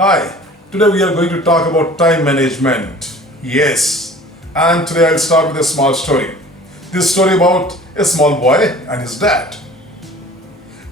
Hi, today we are going to talk about time management. Yes, and today I'll start with a small story. This story about a small boy and his dad.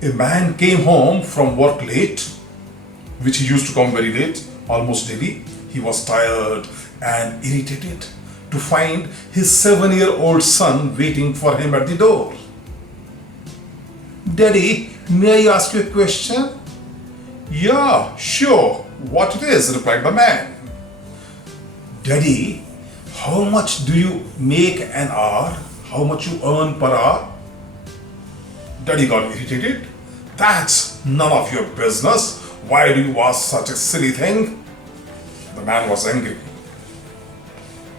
A man came home from work late, which he used to come very late, almost daily. He was tired and irritated to find his 7-year-old son waiting for him at the door. Daddy, may I ask you a question? Yeah, sure. What it is, replied the man. Daddy, how much do you make an hour? How much you earn per hour? Daddy got irritated. That's none of your business. Why do you ask such a silly thing? The man was angry.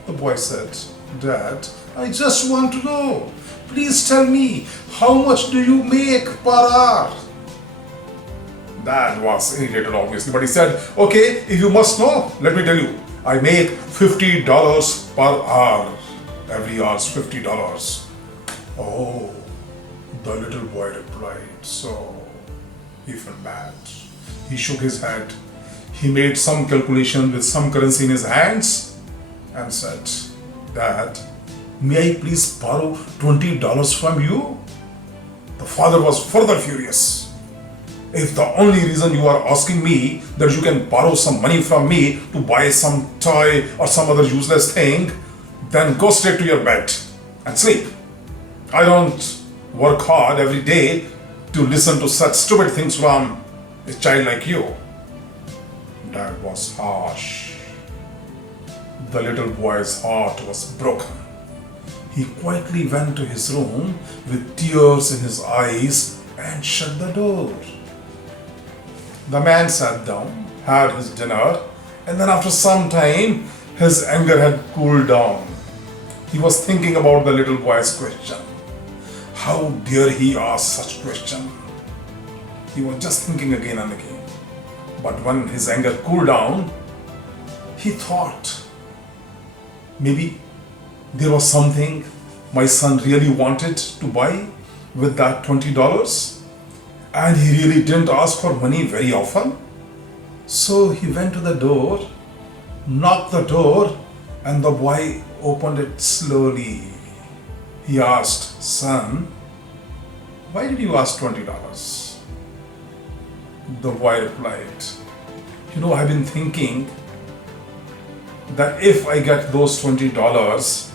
The boy said, Dad, I just want to know. Please tell me, how much do you make per hour? Dad was irritated obviously, but he said, okay, if you must know, let me tell you, I make $50 per hour. Every hour is $50. Oh, the little boy replied, so he felt bad. He shook his head. He made some calculation with some currency in his hands and said, Dad, may I please borrow $20 from you? The father was further furious. If the only reason you are asking me that you can borrow some money from me to buy some toy or some other useless thing, then go straight to your bed and sleep. I don't work hard every day to listen to such stupid things from a child like you. Dad was harsh. The little boy's heart was broken. He quietly went to his room with tears in his eyes and shut the door. The man sat down, had his dinner, and then after some time, his anger had cooled down. He was thinking about the little boy's question. How dare he ask such question? He was just thinking again and again. But when his anger cooled down, he thought, maybe there was something my son really wanted to buy with that $20. And he really didn't ask for money very often. So he went to the door, knocked the door, and the boy opened it slowly. He asked, Son, why did you ask $20? The boy replied, I've been thinking that if I get those $20,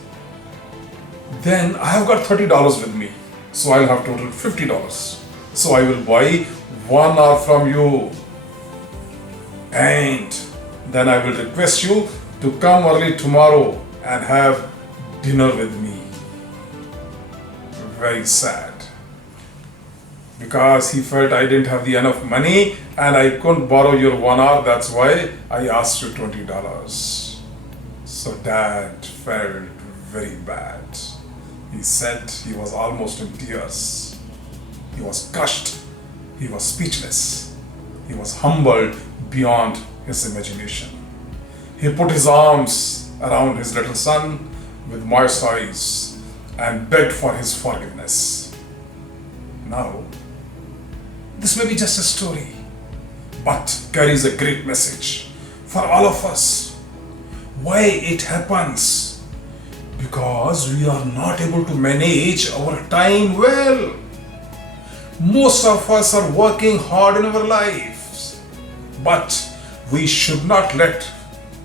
then I have got $30 with me. So I'll have total $50. So I will buy 1 hour from you. And then I will request you to come early tomorrow and have dinner with me. Very sad. Because he felt I didn't have the enough money and I couldn't borrow your 1 hour. That's why I asked you $20. So Dad felt very bad. He said he was almost in tears. He was crushed. He was speechless. He was humbled beyond his imagination. He put his arms around his little son with moist eyes and begged for his forgiveness. Now, this may be just a story, but carries a great message for all of us. Why it happens? Because we are not able to manage our time well. Most of us are working hard in our lives, but we should not let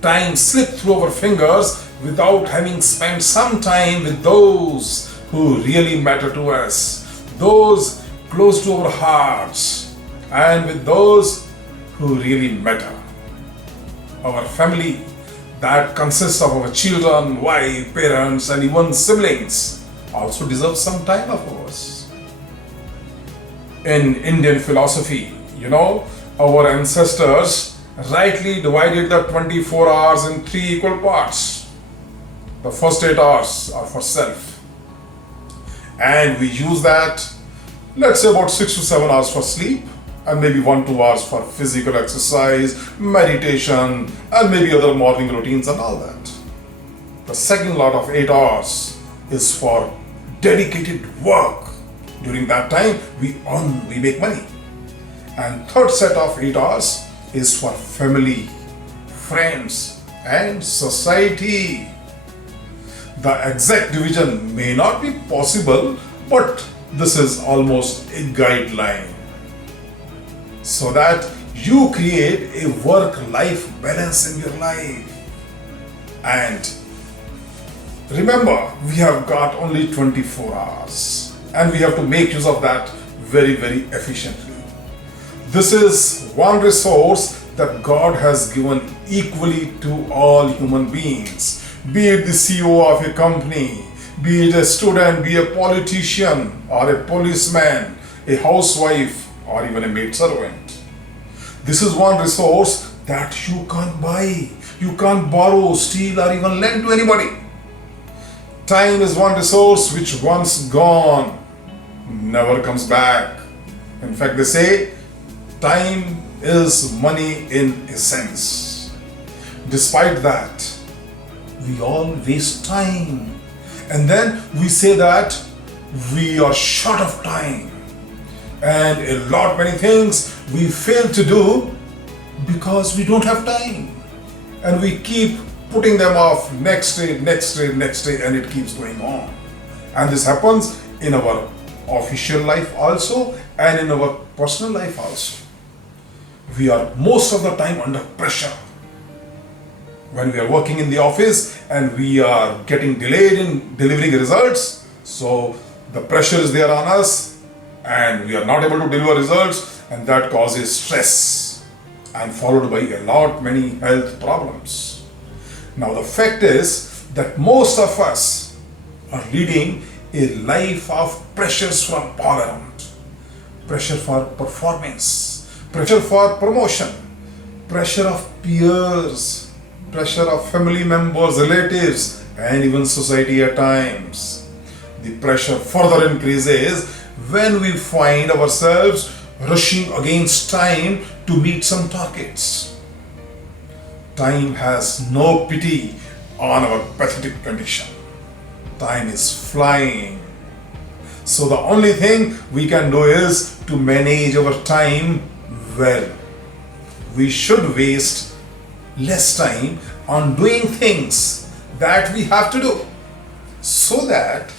time slip through our fingers without having spent some time with those who really matter to us, those close to our hearts, and with those who really matter. Our family that consists of our children, wife, parents, and even siblings also deserves some time of ours. In Indian philosophy, our ancestors rightly divided the 24 hours in 3 equal parts. The first 8 hours are for self. And we use that, let's say about 6 to 7 hours for sleep, and maybe 1-2 hours for physical exercise, meditation, and maybe other morning routines and all that. The second lot of 8 hours is for dedicated work. During that time, we make money. And third set of 8 hours is for family, friends, and society. The exact division may not be possible, but this is almost a guideline so that you create a work-life balance in your life. And remember, we have got only 24 hours and we have to make use of that very, very efficiently. This is one resource that God has given equally to all human beings, be it the CEO of a company, be it a student, be a politician or a policeman, a housewife or even a maidservant. This is one resource that you can't buy, you can't borrow, steal or even lend to anybody. Time is one resource which once gone never comes back. In fact, they say time is money in essence. Despite that, we all waste time. And then we say that we are short of time. And a lot many things we fail to do because we don't have time. And we keep putting them off next day, next day, next day, and it keeps going on. And this happens in our official life also and in our personal life also. We are most of the time under pressure. When we are working in the office and we are getting delayed in delivering results, so the pressure is there on us and we are not able to deliver results, and that causes stress and followed by a lot many health problems. Now the fact is that most of us are leading a life of pressures from all around. Pressure for performance, pressure for promotion, pressure of peers, pressure of family members, relatives, and even society at times. The pressure further increases when we find ourselves rushing against time to meet some targets. Time has no pity on our pathetic condition. Time is flying. So the only thing we can do is to manage our time well. We should waste less time on doing things that we have to do so that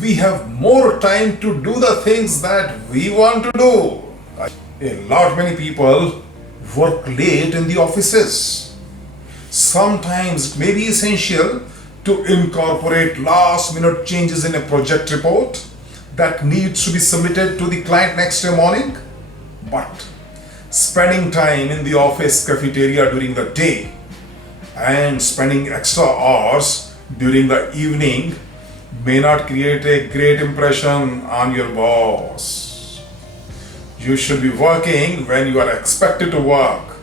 we have more time to do the things that we want to do. A lot many people work late in the offices. Sometimes it may be essential to incorporate last minute changes in a project report that needs to be submitted to the client next day morning. But spending time in the office cafeteria during the day and spending extra hours during the evening may not create a great impression on your boss. You should be working when you are expected to work.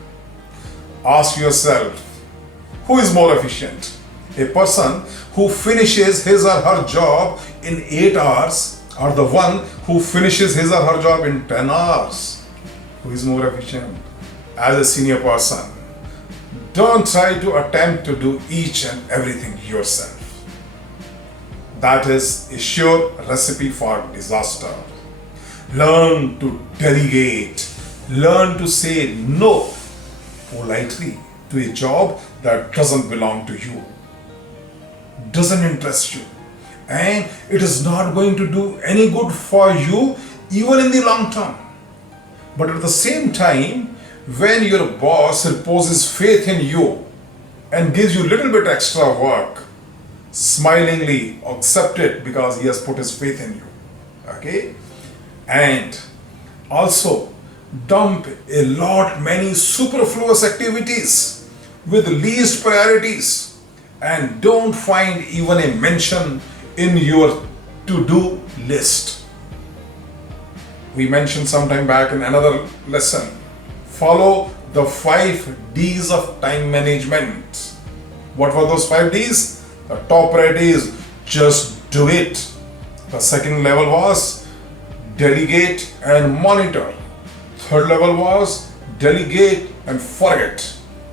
Ask yourself, who is more efficient? A person who finishes his or her job in 8 hours or the one who finishes his or her job in 10 hours? Who is more efficient? As a senior person, don't try to attempt to do each and everything yourself. That is a sure recipe for disaster. Learn to delegate. Learn to say no politely to a job that doesn't belong to you, doesn't interest you, and it is not going to do any good for you even in the long term. But at the same time, when your boss reposes faith in you and gives you a little bit extra work, smilingly accept it because he has put his faith in you. Okay? And also dump a lot many superfluous activities with least priorities and don't find even a mention in your to-do list. We mentioned sometime back in another lesson, follow the 5 D's of time management. What were those 5 D's? The top priority is just do it. The second level was delegate and monitor. Third level was delegate and forget.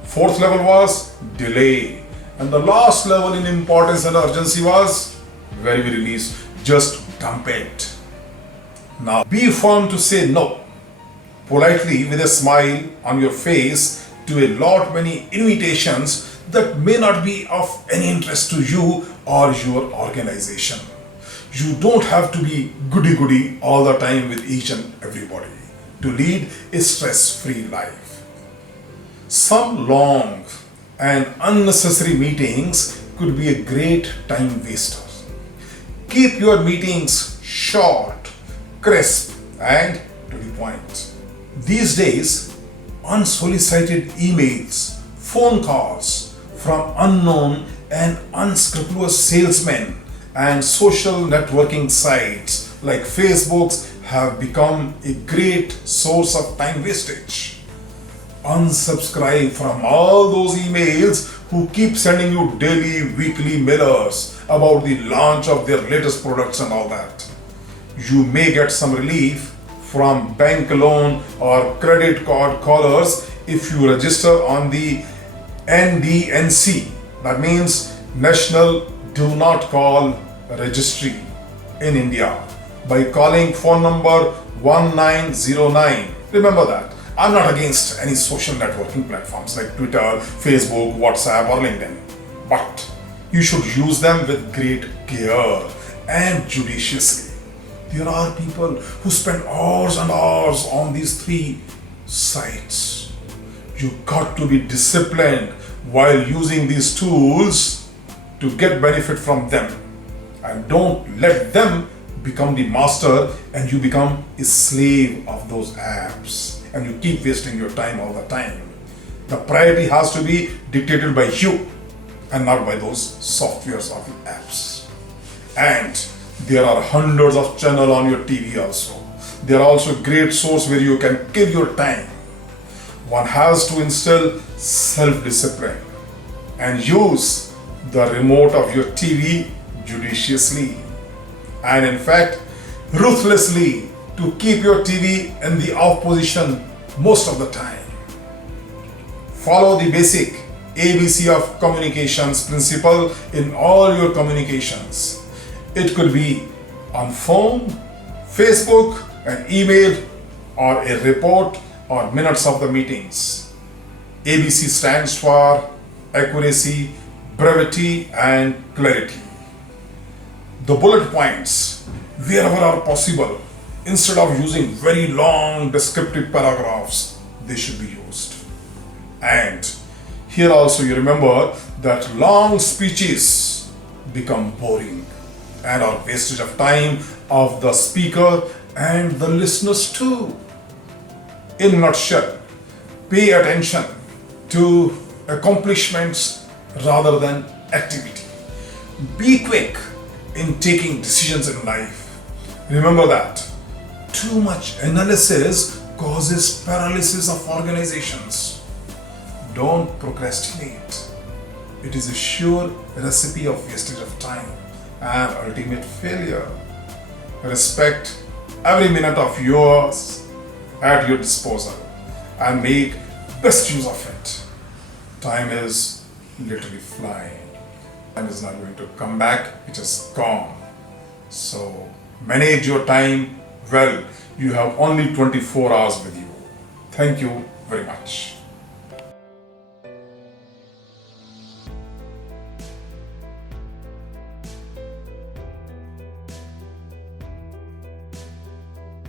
Fourth level was delay. And the last level in importance and urgency was very, very least, just dump it. Now be firm to say no. politely with a smile on your face to a lot many invitations that may not be of any interest to you or your organization. You don't have to be goody-goody all the time with each and everybody to lead a stress-free life. Some long and unnecessary meetings could be a great time waster. Keep your meetings short, crisp, and to the point. These days, unsolicited emails, phone calls from unknown and unscrupulous salesmen and social networking sites like Facebook's have become a great source of time wastage. Unsubscribe from all those emails who keep sending you daily, weekly mailers about the launch of their latest products and all that. You may get some relief from bank loan or credit card callers if you register on the NDNC, that means National Do Not Call Registry in India, by calling phone number 1909. Remember that. I'm not against any social networking platforms like Twitter, Facebook, WhatsApp, or LinkedIn, but you should use them with great care and judiciously. There are people who spend hours and hours on these three sites. You got to be disciplined while using these tools to get benefit from them, and don't let them become the master and you become a slave of those apps and you keep wasting your time all the time. The priority has to be dictated by you and not by those softwares or the apps. And there are hundreds of channels on your TV also. They are also a great source where you can kill your time. One has to instill self-discipline and use the remote of your TV judiciously and in fact ruthlessly to keep your TV in the off position most of the time. Follow the basic ABC of communications principle in all your communications. It could be on phone, Facebook, an email, or a report or minutes of the meetings. ABC stands for accuracy, brevity, and clarity. The bullet points, wherever are possible, instead of using very long descriptive paragraphs, they should be used. And here also you remember that long speeches become boring and are wastage of time of the speaker and the listeners too. In a nutshell, pay attention to accomplishments rather than activity. Be quick in taking decisions in life. Remember that too much analysis causes paralysis of organizations. Don't procrastinate. It is a sure recipe of wastage of time and ultimate failure. Respect every minute of yours at your disposal and make best use of it. Time is literally flying. Time is not going to come back, it is gone. So manage your time well. You have only 24 hours with you. Thank you very much.